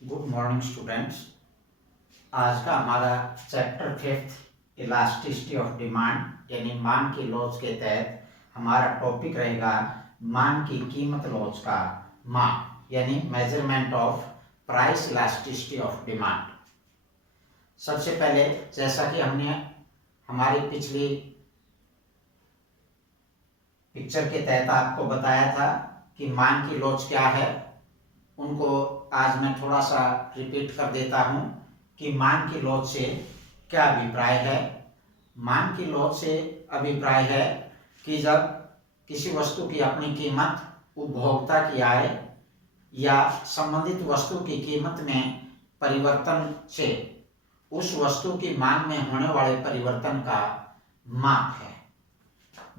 Good morning students. आज का हमारा चैप्टर 5 इलास्टिसिटी ऑफ डिमांड यानी मांग की लॉज के तहत हमारा टॉपिक रहेगा मांग की कीमत लॉज का माप यानी measurement of price elasticity of demand. सबसे पहले जैसा कि हमने हमारी पिछली पिक्चर के तहत आपको बताया था कि मांग की लॉज क्या है, उनको आज मैं थोड़ा सा रिपीट कर देता हूं कि मांग की लॉज से क्या अभिप्राय है। मांग की लॉज से अभिप्राय है कि जब किसी वस्तु की अपनी कीमत उपभोक्ता की आय या संबंधित वस्तु की कीमत में परिवर्तन से उस वस्तु की मांग में होने वाले परिवर्तन का माप है।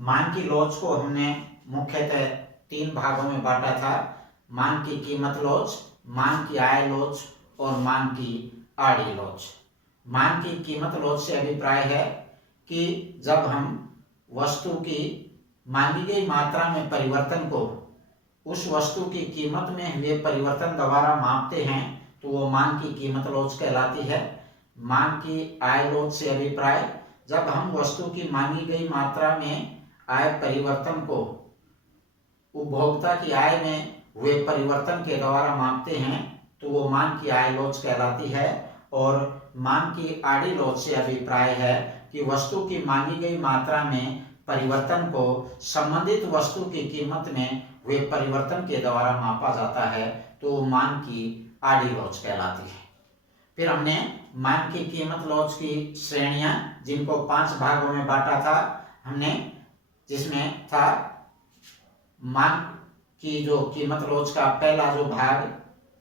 मांग की लॉज को हमने मुख्यतः 3 भागों में बांटा था: मांग की कीमत लॉज, मांग की आय लॉज और मांग की आड़ी लॉज। मांग की कीमत लॉज से अभिप्राय है कि जब हम वस्तु की मांगी गई मात्रा में परिवर्तन को उस वस्तु की कीमत में हुए परिवर्तन द्वारा मापते हैं तो वो मांग की कीमत लॉज कहलाती है। मांग की आय लॉज से अभिप्राय जब हम वस्तु की मांगी गई मात्रा में आय परिवर्तन को उपभोक्ता की आय में हुए परिवर्तन के द्वारा मापते हैं तो वो मांग की आय लॉज कहलाती है। और मांग की आड़ी लॉज से अभिप्राय है कि वस्तु की मांगी गई मात्रा में परिवर्तन को संबंधित वस्तु की कीमत में हुए परिवर्तन के द्वारा मापा जाता है तो वो मांग की आड़ी लॉज कहलाती है। फिर हमने मांग की कीमत लॉज की श्रेणियां जिनको 5 भागों में बांटा था हमने, जिसमें था मांग की जो कीमत लॉज का पहला जो भाग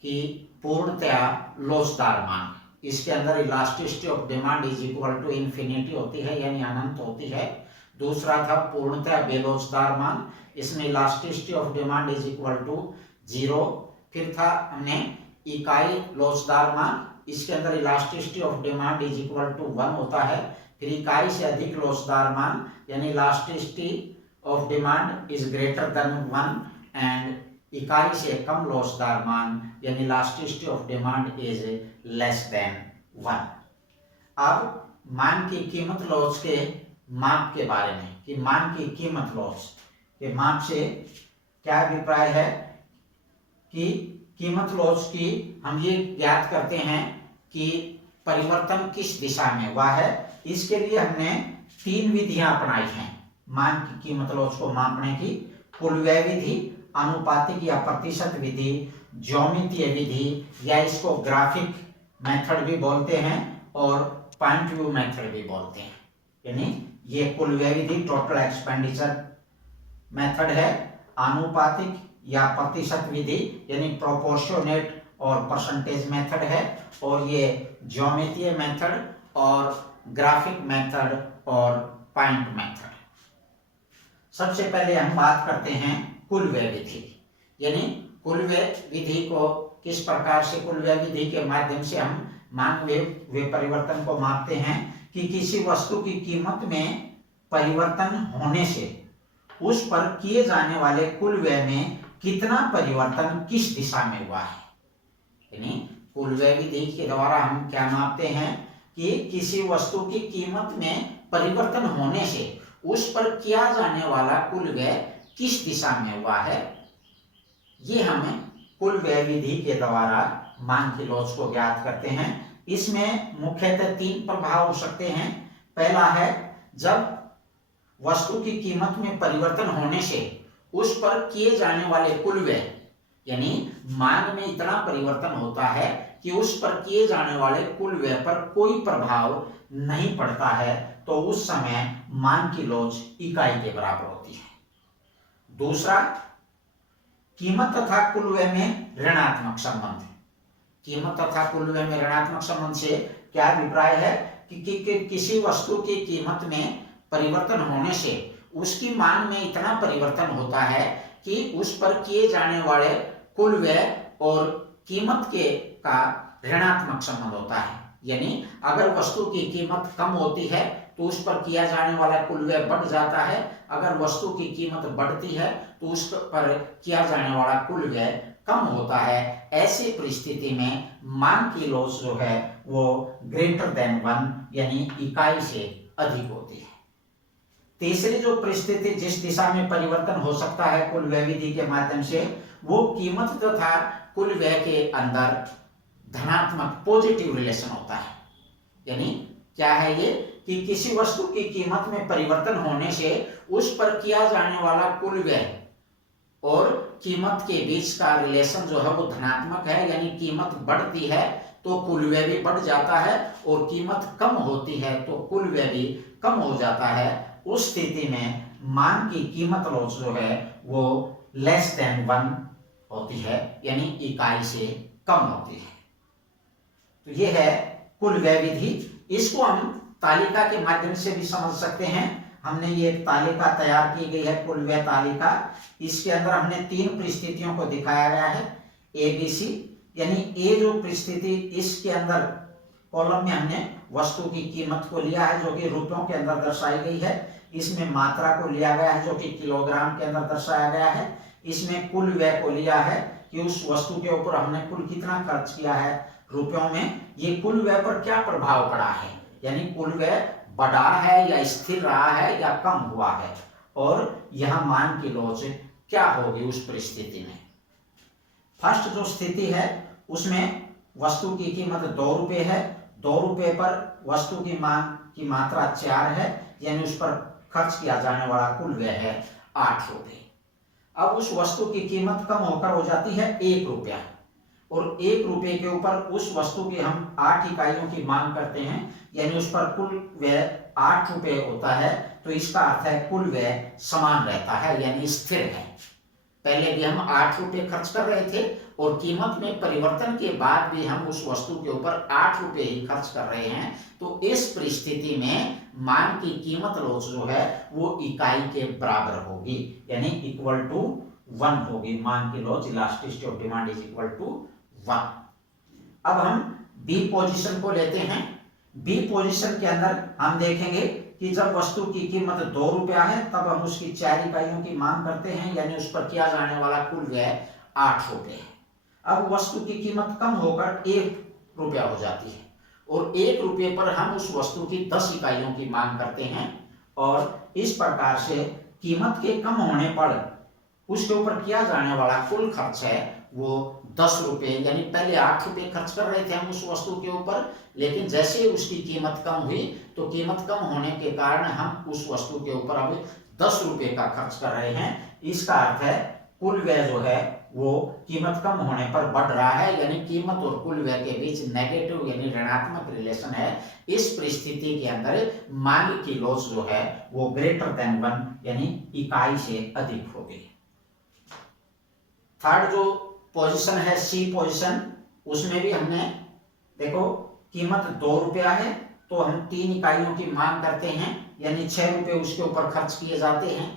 की पूर्णतया लोचदार मांग, इसके अंदर elasticity of demand is equal to infinity होती है यानी अनंत होती है। दूसरा था पूर्णतया बेलोचदार मांग, इसमें elasticity of demand is equal to 0। फिर था हमने इकाई लोचदार मांग, इसके अंदर elasticity of demand is equal to 1 होता है। फिर इकाई से अधिक लोचदार मांग यानी elasticity of demand is greater than 1 and इकाई से कम लोचदार मांग यानी elasticity of demand is less than 1। अब मांग की कीमत लॉज के माप के बारे में कि मांग की कीमत लॉज के माप से क्या अभिप्राय है कि कीमत लॉज की हम ये ज्ञात करते हैं कि परिवर्तन किस दिशा में हुआ है। इसके लिए हमने 3 विधियां अपनाई हैं मांग की कीमत लॉज को मापने की: कुल व्यय विधि, अनुपातिक या प्रतिशत विधि, ज्यामितीय विधि या इसको ग्राफिक मेथड भी बोलते हैं और पॉइंट व्यू मेथड भी बोलते हैं। यानी ये कुल व्यय विधि टोटल एक्सपेंडिचर मेथड है, अनुपातिक या प्रतिशत विधि यानी प्रोपोर्शनेट और परसेंटेज मेथड है, और ये ज्यामितीय मेथड और ग्राफिक मेथड और पॉइंट मेथड। सबसे पहले हम बात करते हैं कुल व्यय विधि, यानी कुल व्यय विधि को किस प्रकार से कुल व्यय विधि के माध्यम से हम मांग में परिवर्तन को मापते हैं कि किसी वस्तु की कीमत में परिवर्तन होने से उस पर किए जाने वाले कुल व्यय में कितना परिवर्तन किस दिशा में हुआ है। यानी कुल व्यय विधि के द्वारा हम क्या मापते हैं कि किसी वस्तु की कीमत में परिवर्तन होने से उस पर किया जाने वाला कुल व्यय किस दिशा में हुआ है। ये हमें कुल व्यय विधि के द्वारा मांग की लॉज को ज्ञात करते हैं। इसमें मुख्यतः 3 प्रभाव हो सकते हैं। पहला है जब वस्तु की कीमत में परिवर्तन होने से उस पर किए जाने वाले कुल व्यय, यानी मांग में इतना परिवर्तन होता है कि उस पर किए जाने वाले कुल व्यय पर कोई प्रभाव नहीं पड़ता है तो उस समय मांग की लॉज इकाई के बराबर होती है। दूसरा, कीमत तथा कुल व्यय में ऋणात्मक संबंध। कीमत तथा कुल व्यय में ऋणात्मक संबंध से क्या अभिप्राय है कि किसी वस्तु की कीमत में परिवर्तन होने से उसकी मांग में इतना परिवर्तन होता है कि उस पर किए जाने वाले कुल व्यय और कीमत के का ऋणात्मक संबंध होता है। यानी अगर वस्तु की कीमत कम होती है तो उस पर किया जाने वाला कुल व्यय बढ़ जाता है, अगर वस्तु की कीमत बढ़ती है तो उस पर किया जाने वाला कुल व्यय कम होता है। ऐसी परिस्थिति में मांग की लॉस जो है वो ग्रेटर देन 1 यानी इकाई से अधिक होती है। तीसरी जो परिस्थिति जिस दिशा में परिवर्तन हो सकता है कुल व्यय विधि के माध्यम से, वो कीमत तथा कुल व्यय के अंदर धनात्मक पॉजिटिव रिलेशन होता है। यानी क्या है ये कि किसी वस्तु की कीमत में परिवर्तन होने से उस पर किया जाने वाला कुल व्यय और कीमत के बीच का रिलेशन जो है वो धनात्मक है। यानी कीमत बढ़ती है तो कुल व्यय भी बढ़ जाता है और कीमत कम होती है तो कुल व्यय भी कम हो जाता है। उस स्थिति में मांग की कीमत लॉस जो है वो लेस देन 1 होती है, यानी इकाई से कम होती है। तो ये है कुल व्यय विधि। इसको हम तालिका के माध्यम से भी समझ सकते हैं। हमने ये एक तालिका तैयार की गई है, कुल व्यय तालिका। इसके अंदर हमने 3 परिस्थितियों को दिखाया गया है, ए बी सी। यानी ए जो परिस्थिति, इसके अंदर कॉलम में हमने वस्तु की कीमत को लिया है जो कि रुपयों के अंदर दर्शाई गई है। इसमें मात्रा को लिया गया है जो कि किलोग्राम के अंदर दर्शाया गया है। इसमें कुल व्यय को लिया है कि उस वस्तु के ऊपर हमने कुल कितना खर्च किया है रुपयों में, ये कुल व्यय पर क्या प्रभाव पड़ा है, यानी कुल व्यय बढ़ा है या स्थिर रहा है या कम हुआ है, और यह मांग की लॉस क्या होगी उस परिस्थिति में। फर्स्ट जो स्थिति है उसमें वस्तु की कीमत 2 रुपये है, 2 रुपये पर वस्तु की मांग की मात्रा 4 है, यानी उस पर खर्च किया जाने वाला कुल व्यय है 8 रुपये। अब उस वस्तु की कीमत कम होकर हो जाती है 1 रुपया, और 1 रुपये के ऊपर उस वस्तु की हम 8 इकाइयों की मांग करते हैं, यानी उस पर कुल व्यय 8 रुपये होता है। तो इसका अर्थ है कुल व्यय समान रहता है, यानी स्थिर है। पहले भी हम 8 रुपये खर्च कर रहे थे और कीमत में परिवर्तन के बाद भी हम उस वस्तु के ऊपर 8 रुपये ही खर्च कर रहे हैं। तो इस परिस्थिति में मांग की कीमत लॉस जो है वो इकाई के बराबर होगी, यानी इक्वल टू 1 होगी। मांग की लॉस, elasticity of demand is equal to 1। अब हम बी पोजीशन को लेते हैं। बी पोजीशन के अंदर हम देखेंगे कि जब वस्तु की कीमत 2 रुपया है तब हम उसकी 4 इकाइयों की मांग करते हैं, यानी उस पर किया जाने वाला कुल व्यय 8 रुपये है। अब वस्तु की कीमत कम होकर 1 रुपया हो जाती है और 1 रुपये पर हम उस वस्तु की 10 इकाइयों की मांग करते हैं, और इस प्रकार से कीमत के कम होने पर उसके ऊपर किया जाने वाला कुल खर्च है वो 10 रुपये, यानी पहले 8 रुपये खर्च कर रहे थे हम उस वस्तु के ऊपर, लेकिन जैसे उसकी कीमत कम हुई तो कीमत कम होने के कारण हम उस वस्तु के ऊपर अब 10 रुपये का खर्च कर रहे हैं। इसका अर्थ है कुल व्यय जो है वो कीमत कम होने पर बढ़ रहा है, यानी कीमत और कुल व्यय के बीच नेगेटिव यानी ऋणात्मक रिलेशन है। इस परिस्थिति के अंदर मांग की लॉस जो है वो ग्रेटर देन 1 यानी इकाई से अधिक होगी। थर्ड जो पोजीशन है सी पोजीशन, उसमें भी हमने देखो कीमत 2 रुपया है तो हम 3 इकाइयों की मांग करते हैं, यानी 6 रुपये उसके ऊपर खर्च किए जाते हैं।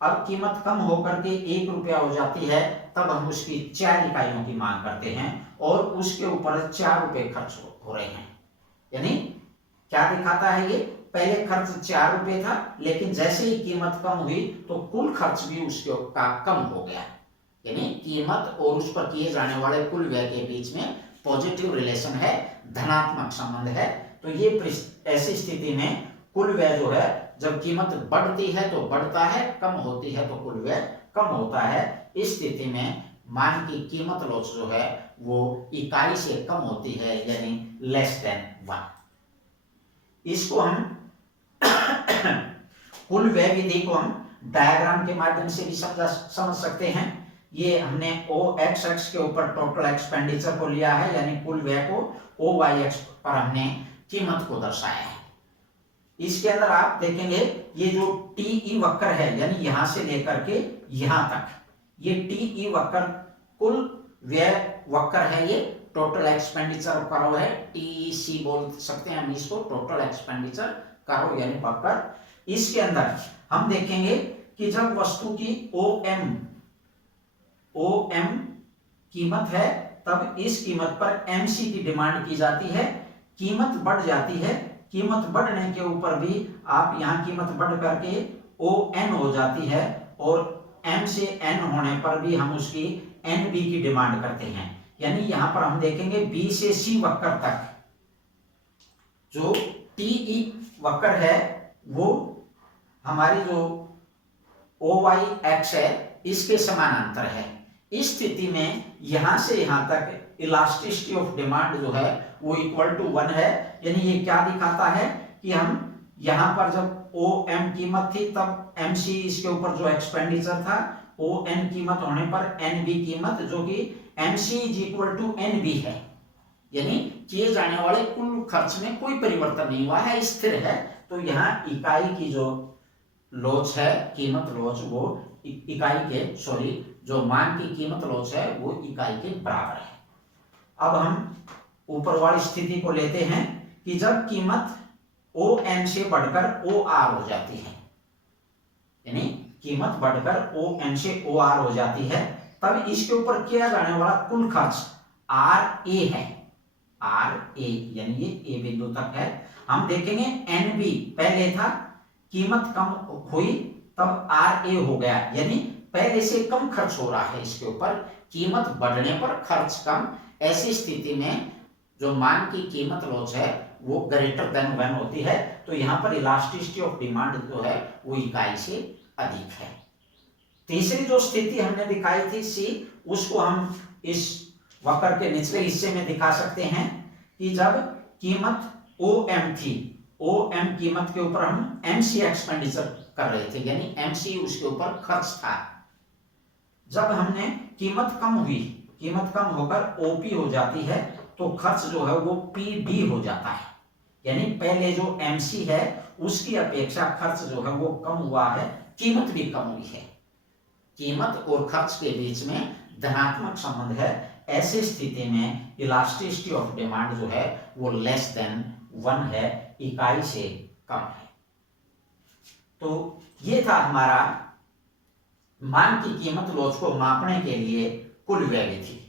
अब कीमत कम होकर के 1 रुपया हो जाती है तब हम उसकी 4 इकाइयों की मांग करते हैं और उसके ऊपर 4 रुपये खर्च हो रहे हैं। यानी क्या दिखाता है ये, पहले खर्च 4 रुपये था लेकिन जैसे ही कीमत कम हुई तो कुल खर्च भी उसके का कम हो गया, यानी कीमत और उस पर किए जाने वाले कुल व्यय के बीच में पॉजिटिव रिलेशन है, धनात्मक संबंध है। तो ये ऐसी स्थिति में कुल व्यय जो है जब कीमत बढ़ती है तो बढ़ता है, कम होती है तो कुल व्यय कम होता है। इस स्थिति में मांग की कीमत लॉस जो है वो इकाई से कम होती है, यानी लेस देन 1। इसको हम कुल व्यय विधि को हम डायग्राम के माध्यम से भी समझ सकते हैं। ये हमने OXX के ऊपर टोटल एक्सपेंडिचर को लिया है, यानी कुल व्यय को OYX पर हमने कीमत को दर्शाया है। इसके अंदर आप देखेंगे ये जो TE वक्र है, यानी यहां से लेकर के यहां तक, ये TE वक्र कुल व्यय वक्र है, ये टोटल एक्सपेंडिचर कर्व है। TEC बोल सकते हैं हम इसको, टोटल एक्सपेंडिचर कर्व यानी वक्र। इसके अंदर हम देखेंगे कि जब वस्तु की OM कीमत है तब इस कीमत पर MC की डिमांड की जाती है। कीमत बढ़ जाती है, कीमत बढ़ने के ऊपर भी आप यहाँ कीमत बढ़ करके ON हो जाती है और M से N होने पर भी हम उसकी NB की डिमांड करते हैं, यानी यहां पर हम देखेंगे बी से सी वक्र तक जो टीई वक्र है वो हमारी जो ओ वाई एक्स है इसके समानांतर है। इस स्थिति में यहां से यहां तक इलास्टिसिटी ऑफ डिमांड जो है वो इक्वल टू 1 है। यानी ये क्या दिखाता है कि हम यहां पर जब ओ एम कीमत थी तब एम सी इसके ऊपर जो एक्सपेंडिचर था ओ एन कीमत होने पर एन बी कीमत जो कि M C is equal to N B है। यानी किए जाने वाले कुल खर्च में कोई परिवर्तन नहीं हुआ है, स्थिर है। तो यहाँ इकाई की जो लोच है, कीमत लोच, वो इकाई के जो मान की कीमत लोच है वो इकाई के बराबर है। अब हम ऊपर वाली स्थिति को लेते हैं कि जब कीमत ओ एन से बढ़कर ओ आर हो जाती है, यानी कीमत बढ़कर ओ एन से ओ आर हो जाती है, तब इसके ऊपर किया जाने वाला कुल खर्च आर ए है। आर ए यानी ये ए बिंदु तक है। हम देखेंगे एन बी पहले था, कीमत कम हुई तब आर ए हो गया, यानी पहले से कम खर्च हो रहा है इसके ऊपर, कीमत बढ़ने पर खर्च कम। ऐसी स्थिति में जो मान की कीमत लोच है वो ग्रेटर देन 1 होती है। तो यहां पर इलास्टिसिटी ऑफ डिमांड जो है वो इकाई से अधिक है। तीसरी जो स्थिति हमने दिखाई थी सी, उसको हम इस वक्र के निचले हिस्से में दिखा सकते हैं कि जब कीमत ओ एम थी, ओ एम कीमत के ऊपर हम एम सी एक्सपेंडिचर कर रहे थे, यानी एम सी उसके ऊपर खर्च था। जब हमने कीमत कम हुई, कीमत कम होकर ओपी हो जाती है, तो खर्च जो है वो पी डी हो जाता है। यानी पहले जो एम सी है उसकी अपेक्षा खर्च जो है वो कम हुआ है, कीमत भी कम हुई है। कीमत और खर्च के बीच में धनात्मक संबंध है। ऐसी स्थिति में इलास्टिसिटी ऑफ डिमांड जो है वो लेस देन 1 है, इकाई से कम है। तो ये था हमारा मान की कीमत लोच को मापने के लिए कुल व्यय विधि।